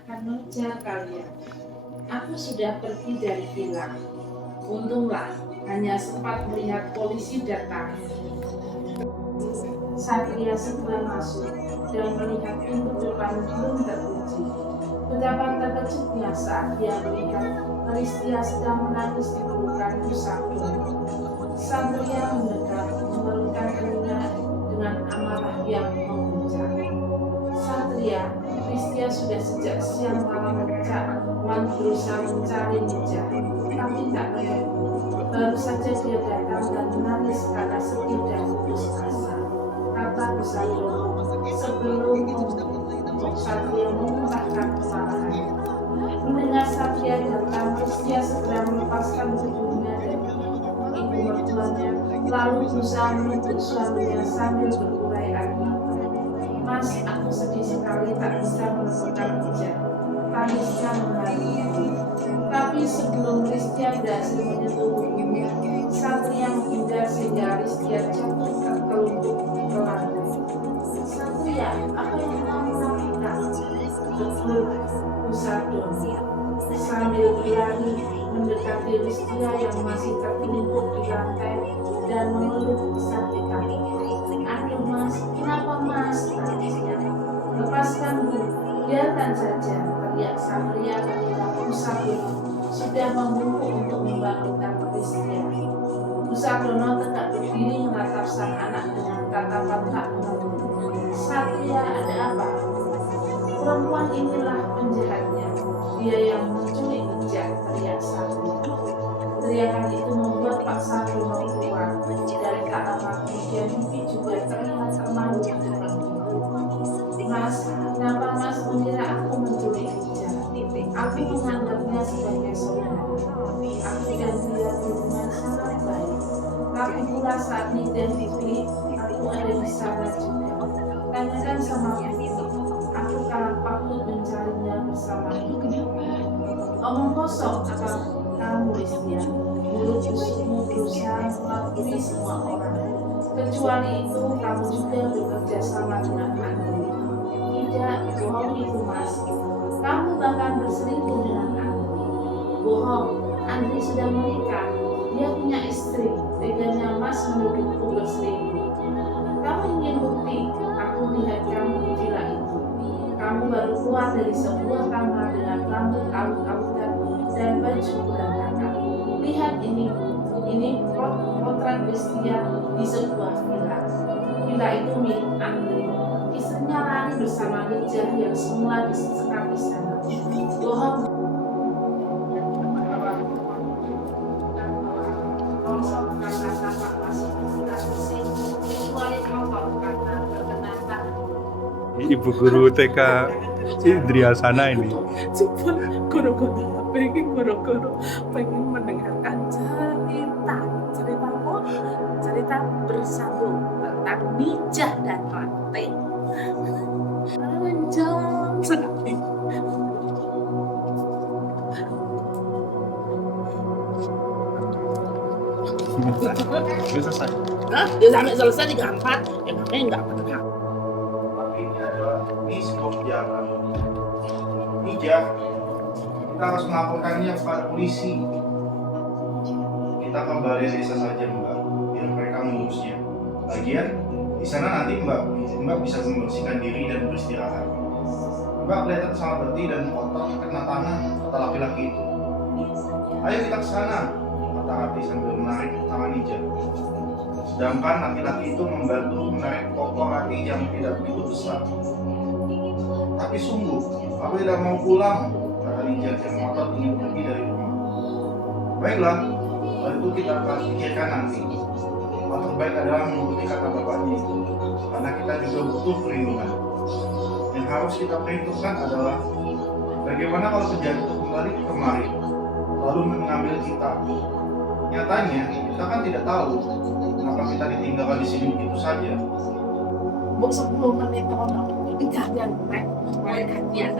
akan mengejar kalian. Aku sudah pergi dari villa. Untunglah hanya sempat melihat polisi datang. Satria segera masuk dan melihat pintu depan belum terkunci. Betapa terkejutnya saat dia melihat Hristia sedang menangis di pelukan Pusaka. Satria mendekat, mengerutkan telinga dengan amarah yang memuncak. Satria, Hristia sudah sejak siang malam berusaha mencari Nija, tapi tak ketemu. Baru saja dia datang dan menangis karena sedih dan putus asa. Kata Pusaka sebelum Satria memuntahkan kemarahan. Mendengar Satria datang, Hristia segera melepaskan tubuhnya dari ibu mertuanya, lalu berusaha menuntut suaminya sambil berurai air mata. Mas, aku sedih sekali tak bisa menemukan Nija. Tangisnya mengalir. Tapi sebelum Hristia berhasil menyentuh tubuhnya, Satria menghindar sehingga Hristia jatuh tertelungkup ke lantai. Satria, apa yang kamu lakukan? Betul, Usadon. Sambil berlari mendekati Hristia yang masih tertelungkup di lantai dan memeluk kesakitan. Aduh mas, kenapa mas? Tangisnya. Lepaskan bu, biarkan saja, teriak Satria ketika Usadon sudah membungkuk untuk membangunkan Hristia. Usadono tegak berdiri menatap sang anak dengan tatapan tak mengerti. Satria, ada apa? Perempuan inilah penjahatnya, dia yang menculik Nija, teriak Satria. Teriakan itu membuat Pak Sardono keluar. Dari tak lama kemudian Yuki juga terlihat termangu di depan pintu. Mas, kenapa mas mengira aku menculik Nija? Aku menganggapnya sebagai saudara. Aku dan dia berhubungan sangat baik. Tapi pula saat Nija dibeli, aku ada di sana juga. Tanyakan sama aku. Aku kalah patut mencarinya bersama Nija. Omong kosong apa kamu, Hristia? Mulut busukmu berusaha mengakui semua orang. Kecuali itu, kamu juga bekerja sama dengan Andri. Tidak, bohong itu mas. Kamu bahkan berselingkuh dengan Andri. Bohong, Andri sudah menikah. Dia punya istri. Teganya mas menuduhku berselingkuh. Kamu ingin bukti? Aku lihat kamu di villa itu. Kamu baru keluar dari sebuah kamar dengan rambut alut-alutan dan baju berantakan. Lihat ini potret Hristia di sebuah villa. Villa itu milik Andri. Istrinya lari bersama Nija yang semula disekap di sana. Bohong. Kosong karena tampak masih tidak bersih, kecuali kotor karena terkena tangan. Ibu guru TK Indriasana ini. Cuma guru-guru pengen guru-guru pengen mendengarkan cerita bersambung tentang Nija dan Rantai. Panjang sekali. Sudah selesai. Hah? Dia sampai selesai 34, emangnya enggak benar. Ini adalah miskop jalan. Nija, kita harus melaporkannya kepada polisi. Kita kembali desa saja mbak, biar mereka mengurusnya. Lagian di sana nanti mbak bisa membersihkan diri dan beristirahat. Mbak kelihatan sangat letih dan kotor karena tanah kata laki-laki itu. Ayo kita ke sana, kata Hati sambil menarik tangan Nija. Sedangkan laki-laki itu membantu menarik kokoh Hati yang tidak begitu besar. Tapi sungguh, aku tidak mau pulang, kata Nija yang ngotot ingin pergi dari rumah. Baiklah, hal itu kita akan pikirkan nanti. Yang terbaik adalah mengikuti kata bapaknya itu, karena kita juga butuh perlindungan. Yang harus kita perhitungkan adalah bagaimana kalau penjahat itu kembali kemari, lalu mengambil kita. Nyatanya, kita kan tidak tahu kenapa kita ditinggalkan di sini begitu saja. Bu 10 menit orang, kalian naik, mereka dia